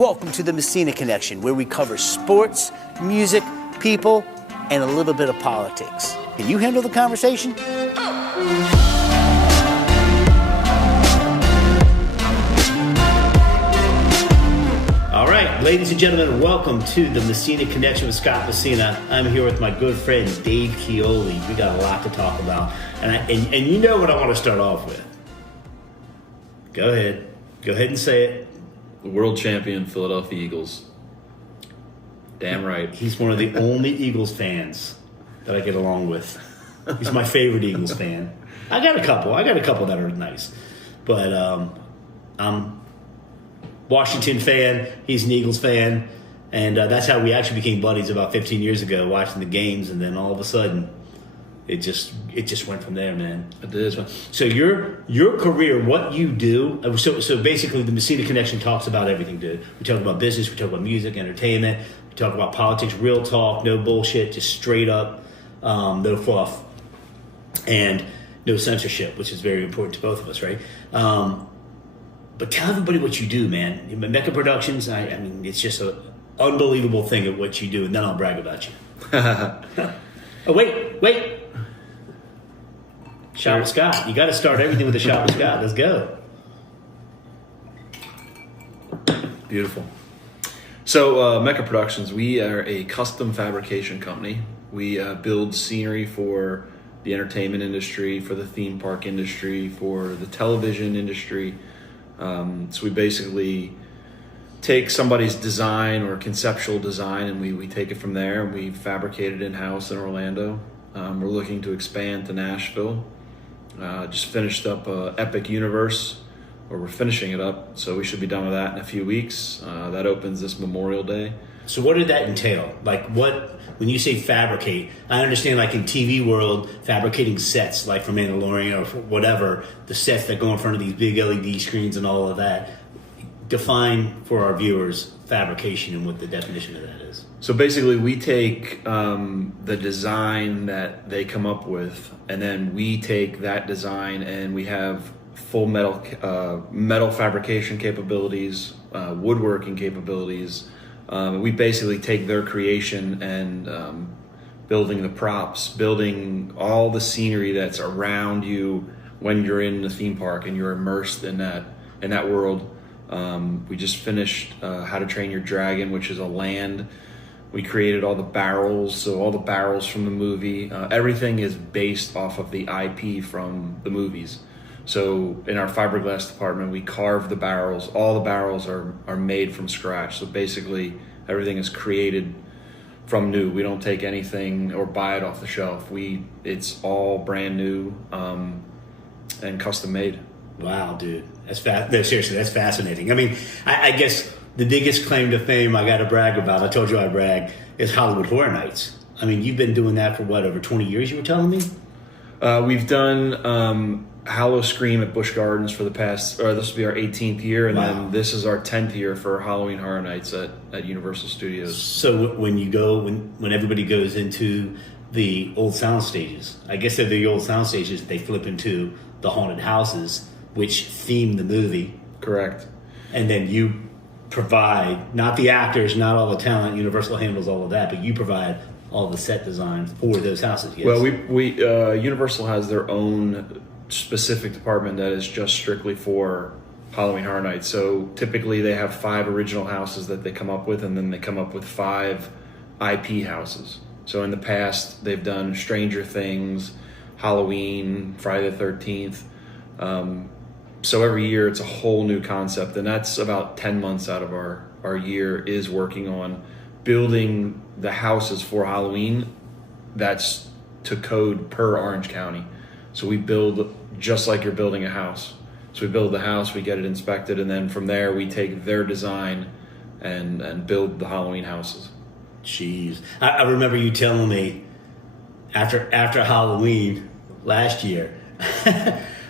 Welcome to the Messina Connection, where we cover sports, music, people, and a little bit of politics. Can you handle the conversation? All right, ladies and gentlemen, welcome to the Messina Connection with Scott Messina. I'm here with my good friend Dave Chioli. We got a lot to talk about, and you know what I want to start off with. Go ahead and say it. The world champion Philadelphia Eagles. Damn right. He's one of the only Eagles fans that I get along with. He's my favorite Eagles fan. I got a couple that are nice. But I'm Washington fan. He's an Eagles fan. And that's how we actually became buddies about 15 years ago, watching the games. And then all of a sudden, it just went from there, man. It did. So your career, what you do. So basically, the Messina Connection talks about everything, dude. We talk about business, we talk about music, entertainment, we talk about politics, real talk, no bullshit, just straight up, no fluff, and no censorship, which is very important to both of us, right? But tell everybody what you do, man. Mecca Productions. I mean, it's just an unbelievable thing at what you do, and then I'll brag about you. Oh wait. Shot with Scott. You got to start everything with a shot with Scott. Let's go. Beautiful. So, Mecca Productions, we are a custom fabrication company. We build scenery for the entertainment industry, for the theme park industry, for the television industry. So we basically take somebody's design or conceptual design and we take it from there and we fabricate it in-house in Orlando. We're looking to expand to Nashville. Just finished up Epic Universe, or we're finishing it up, so we should be done with that in a few weeks. That opens this Memorial Day. So what did that entail? Like when you say fabricate, I understand like in TV world, fabricating sets, like for Mandalorian or for whatever, the sets that go in front of these big LED screens and all of that. Define for our viewers fabrication and what the definition of that is. So basically we take the design that they come up with, and then we take that design and we have full metal fabrication capabilities, woodworking capabilities. We basically take their creation and building the props, building all the scenery that's around you when you're in the theme park and you're immersed in that world. We just finished How to Train Your Dragon, which is a land. We created all the barrels, so all the barrels from the movie. Everything is based off of the IP from the movies. So in our fiberglass department, we carve the barrels. All the barrels are made from scratch. So basically, everything is created from new. We don't take anything or buy it off the shelf. It's all brand new and custom made. Wow, dude. No, seriously, that's fascinating. I mean, I guess the biggest claim to fame I got to brag about, I told you I brag, is Hollywood Horror Nights. I mean, you've been doing that for what, over 20 years, you were telling me? We've done Hallow Scream at Busch Gardens for the past, or this will be our 18th year, and then this is our 10th year for Halloween Horror Nights at Universal Studios. So when everybody goes into the old sound stages, I guess they're the old sound stages, they flip into the haunted houses, which theme the movie. Correct. And then you provide, not the actors, not all the talent, Universal handles all of that, but you provide all the set designs for those houses, yes? Well, we Universal has their own specific department that is just strictly for Halloween Horror Nights. So typically they have 5 original houses that they come up with, and then they come up with 5 IP houses. So in the past, they've done Stranger Things, Halloween, Friday the 13th. So every year it's a whole new concept, and that's about 10 months out of our year is working on building the houses for Halloween. That's to code per Orange County. So we build just like you're building a house. So we build the house, we get it inspected, and then from there we take their design and build the Halloween houses. Jeez. I remember you telling me after Halloween last year,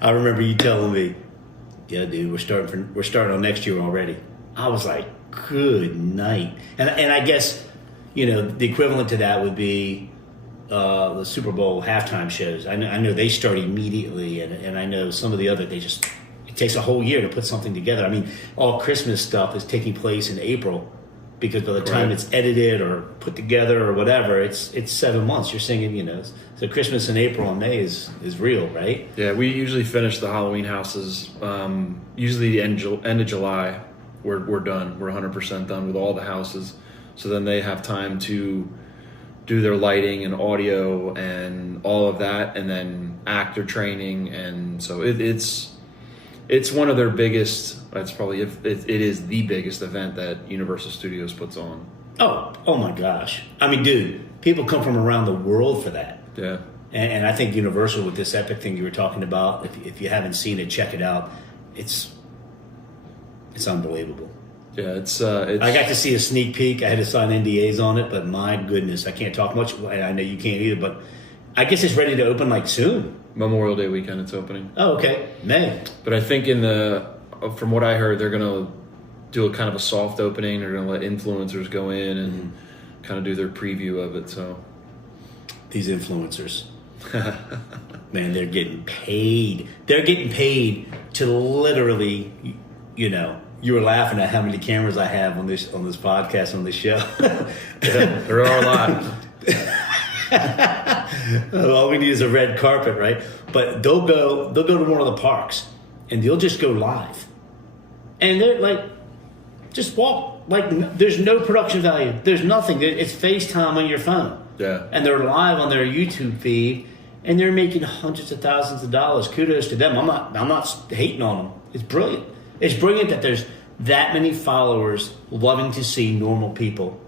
I remember you telling me, yeah, dude, we're starting on next year already. I was like, good night. And I guess, the equivalent to that would be the Super Bowl halftime shows. I know they start immediately, and I know some of the other, they just It takes a whole year to put something together. I mean, all Christmas stuff is taking place in April because by the time it's edited or put together or whatever, it's 7 months. You're singing, so Christmas in April and May is real, right? Yeah, we usually finish the Halloween houses usually the end of July. We're done. We're 100% done with all the houses. So then they have time to do their lighting and audio and all of that, and then actor training, and so it's one of their biggest. It's probably it is the biggest event that Universal Studios puts on. Oh my gosh! I mean, dude, people come from around the world for that. Yeah, and I think Universal with this Epic thing you were talking about. If you haven't seen it, check it out. It's unbelievable. Yeah, it's. I got to see a sneak peek. I had to sign NDAs on it, but my goodness, I can't talk much. I know you can't either, but I guess it's ready to open like soon. Memorial Day weekend, it's opening. Oh, okay, May. But I think from what I heard, they're gonna do a kind of a soft opening. They're gonna let influencers go in and kind of do their preview of it. So these influencers, man, they're getting paid. They're getting paid to literally, You were laughing at how many cameras I have on this podcast, on this show. Yeah, there are a lot. All we need is a red carpet, right? But they'll go to one of the parks and they'll just go live. And they're like, just walk. Like, there's no production value. There's nothing. It's FaceTime on your phone. Yeah. And they're live on their YouTube feed and they're making hundreds of thousands of dollars. Kudos to them. I'm not hating on them. It's brilliant. It's brilliant that there's that many followers loving to see normal people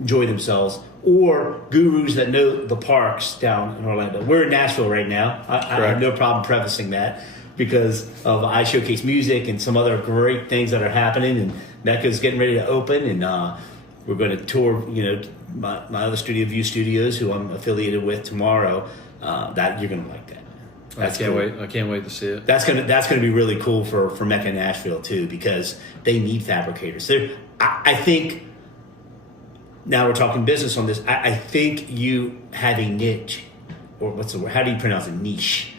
enjoy themselves, or gurus that know the parks down in Orlando. We're in Nashville right now. I have no problem prefacing that because of I Showcase Music and some other great things that are happening, and Mecca's getting ready to open, and we're going to tour, my other studio, View Studios, who I'm affiliated with tomorrow. That you're going to like that. I can't wait. I can't wait to see it. That's gonna be really cool for Mecca Nashville too, because they need fabricators. I think now we're talking business on this. I think you have a niche, or what's the word? How do you pronounce it? Niche.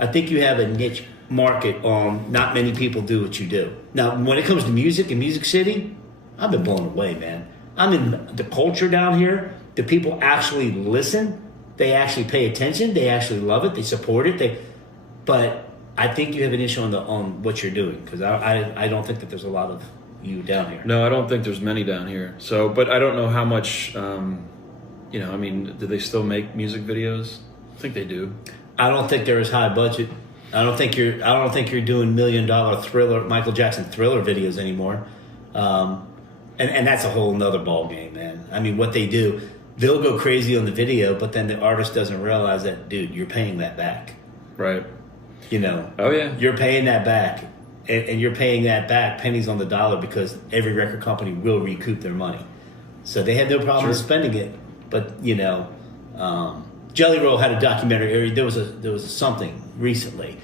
I think you have a niche market on not many people do what you do. Now, when it comes to music and Music City, I've been blown away, man. I mean, the culture down here, the people actually listen. They actually pay attention. They actually love it. They support it. But I think you have an issue on what you're doing, because I don't think that there's a lot of you down here. No, I don't think there's many down here. So, but I don't know how much. I mean, do they still make music videos? I think they do. I don't think they're as high budget. I don't think you're doing $1 million Thriller, Michael Jackson Thriller videos anymore. And that's a whole nother ball game, man. I mean, what they do. They'll go crazy on the video, but then the artist doesn't realize that, dude, you're paying that back. Right. Oh, yeah. You're paying that back. And you're paying that back pennies on the dollar, because every record company will recoup their money. So they have no problem spending it. But, Jelly Roll had a documentary. There was a something recently.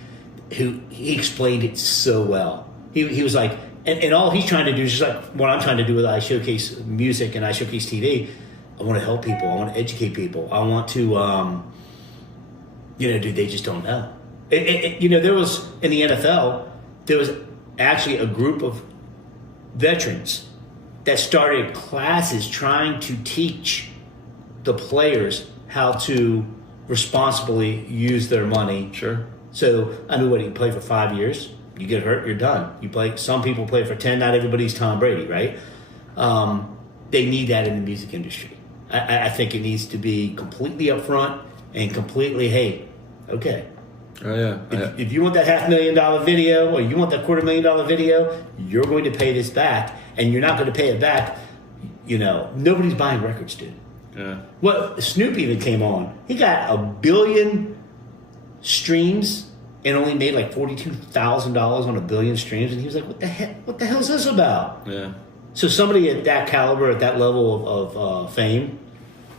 He explained it so well. He was like, and all he's trying to do is just like what I'm trying to do with I Showcase Music and I Showcase TV. I want to help people. I want to educate people. I want to, dude, they just don't know. There was, in the NFL, there was actually a group of veterans that started classes trying to teach the players how to responsibly use their money. Sure. So I knew you play for 5 years, you get hurt, you're done. You play. Some people play for 10. Not everybody's Tom Brady, right? They need that in the music industry. I think it needs to be completely upfront and completely, hey, okay. Oh yeah. If you want that $500,000 video, or you want that $250,000 video, you're going to pay this back, and you're not going to pay it back. Nobody's buying records, dude. Yeah. Well, Snoop even came on. He got 1 billion streams and only made like $42,000 on 1 billion streams, and he was like, "What the heck? What the hell is this about?" Yeah. So somebody at that caliber, at that level of fame,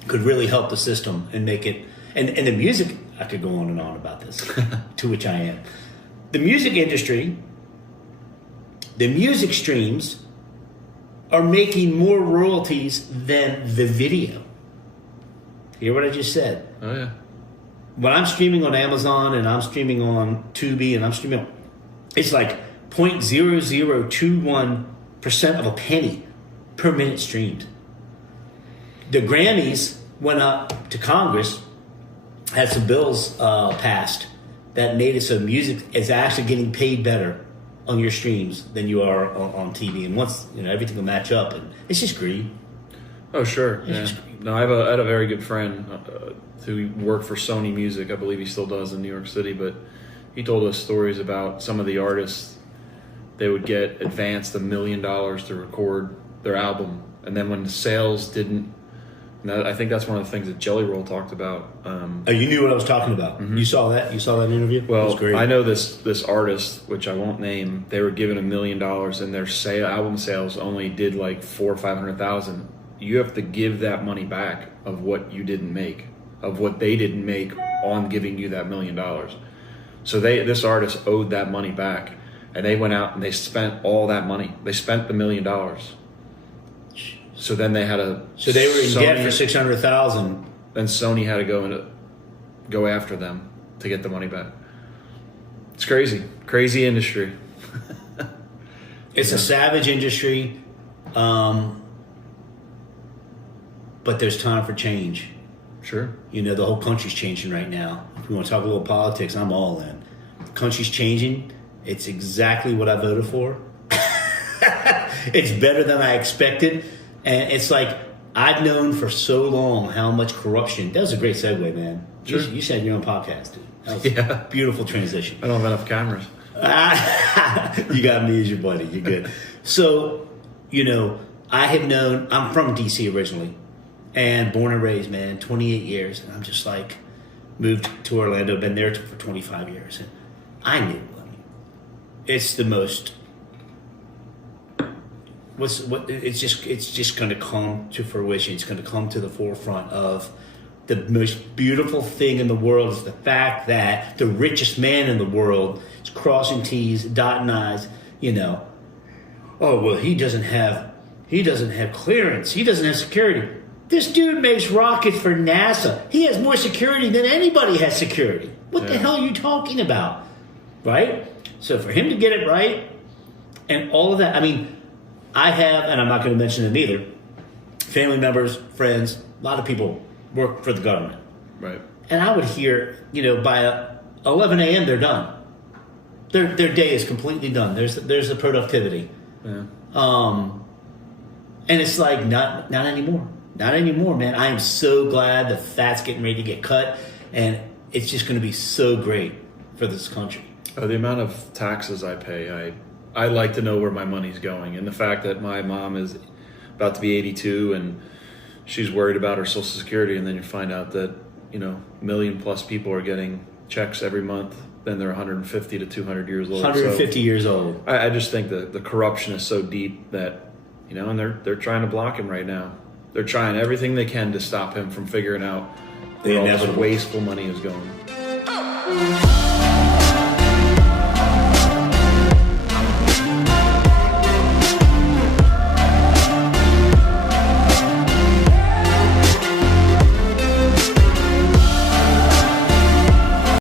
could really help the system and make it. And the music, I could go on and on about this, to which I am. The music industry, the music streams are making more royalties than the video. Hear what I just said? Oh yeah. When I'm streaming on Amazon and I'm streaming on Tubi and I'm streaming It's like 0.0021% of a penny per minute streamed. The Grammys went up to Congress, had some bills passed that made it so music is actually getting paid better on your streams than you are on TV. And once, everything will match up, and it's just greed. Oh, sure. Yeah. No, I had a very good friend who worked for Sony Music. I believe he still does in New York City, but he told us stories about some of the artists. They would get advanced $1 million to record their album, and then when the sales didn't, I think that's one of the things that Jelly Roll talked about. Oh, you knew what I was talking about. Mm-hmm. You saw that? You saw that interview? Well, it was great. I know this artist, which I won't name. They were given $1 million, and their album sales only did like 400,000 or 500,000. You have to give that money back of what you didn't make, of what they didn't make on giving you that $1 million. So this artist owed that money back, and they went out and they spent all that money. They spent the $1 million. So then they had a. So they were in debt for 600,000. Then Sony had to go after them to get the money back. It's crazy industry. It's a savage industry, but there's time for change. Sure. The whole country's changing right now. If we want to talk a little politics, I'm all in. The country's changing. It's exactly what I voted for. It's better than I expected. And it's like, I've known for so long how much corruption. That was a great segue, man. Sure. You said your own podcast, dude. That was a beautiful transition. I don't have enough cameras. You got me as your buddy. You're good. So, I have known, I'm from D.C. originally, and born and raised, man, 28 years. And I'm just like, moved to Orlando, been there for 25 years. And I knew, it's the most... it's just going to come to fruition. It's going to come to the forefront of the most beautiful thing in the world is the fact that the richest man in the world is crossing T's, dotting I's. Oh well, he doesn't have clearance. He doesn't have security. This dude makes rockets for NASA. He has more security than anybody has security. What the hell are you talking about? Right? So for him to get it right and all of that, I have, and I'm not going to mention them either, family members, friends, a lot of people work for the government. Right. And I would hear, by 11 a.m. they're done. Their day is completely done. There's the productivity. Yeah. And it's like, not anymore. Not anymore, man. I am so glad the fat's getting ready to get cut, and it's just going to be so great for this country. The amount of taxes I pay, I like to know where my money's going. And the fact that my mom is about to be 82 and she's worried about her Social Security, and then you find out that, million plus people are getting checks every month, then they're 150 to 200 years old. 150 years old. I just think that the corruption is so deep that, and they're trying to block him right now. They're trying everything they can to stop him from figuring out where all this wasteful money is going.